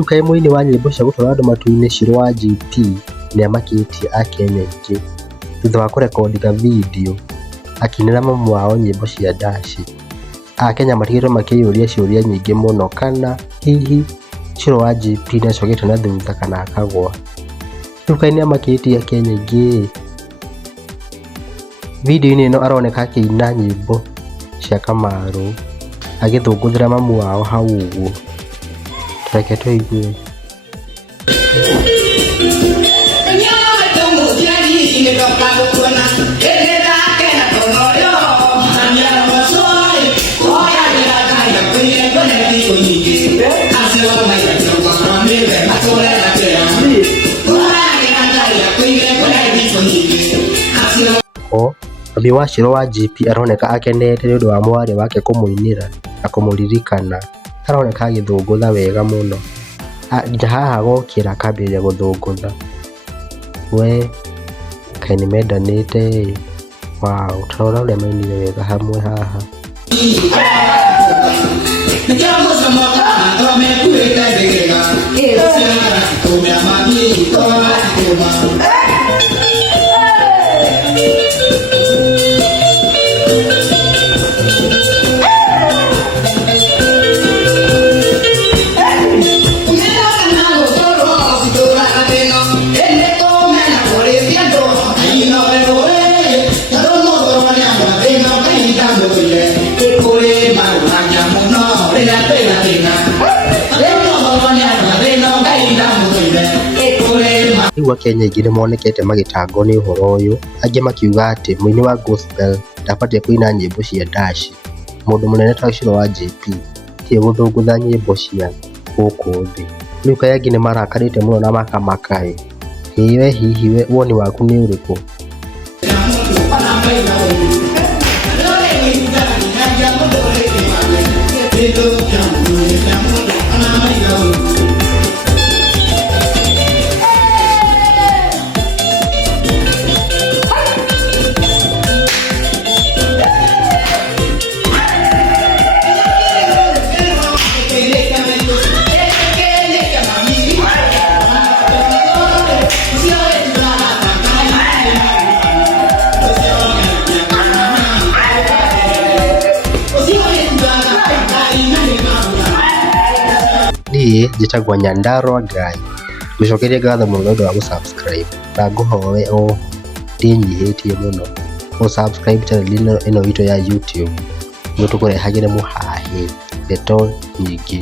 Rĩu kaĩ mũini wa nyĩmbo cia gũtwara andũ matu-inĩ Shirũ wa GP nĩamakĩtie Akenya aingĩ thutha wa kũrekondi video akinĩra mamu wao nyĩmbo cia ndaci. Akenya matigĩtwo makĩyũria ciũria nyingĩ mũno kana hihi Shirũ wa GP nĩacokete na thutha kana akagwa. Rĩu kaĩ nĩamakĩtie Akenya aingĩ. Video-inĩ ĩno aroneka akĩina nyĩmbo cia Kamarũ agĩthũngũthĩra mamu wao hau ũguo. Reke tũigue. Mami wa Shirũ wa GP aroneka akenete nĩ ũndũ wa mwarĩ wake kũmũinĩra na kũmũririkana. Aroneka agĩthũngũtha wega mũno. Nginya haha gokĩra akambĩrĩria gũthũngũtha. We kaĩ nĩmendanĩte. Wow, tarora ũrĩa mainire wega hamwe haha. Rĩu Akenya aingĩ nĩmonekete magĩtangwo nĩ ũhoro ũyũ, angĩ makiuga atĩ mũini wa gospel ndabatiĩ kũina nyĩmbo cia ndaci. Mũndũ mũnene ta Shirũ wa GP tiĩ gũthũngũtha nyĩmbo cia gũkũ thĩ. Rĩu kaĩ angĩ nĩmarakarĩte mũno na makamaka. We hihi we woni waku nĩ ũrĩkũ? Niĩ njĩtagwo Nyandarua Guy. Ngũcokeria ngatho mũno nĩ ũndũ wa gũ-subscribe na ngũhoe o ndĩnyihĩtie mũno gũ-subscribe channel ĩno itũ ya YouTube nĩguo tũkũrehagĩre mũhahe ndeto nyingĩ.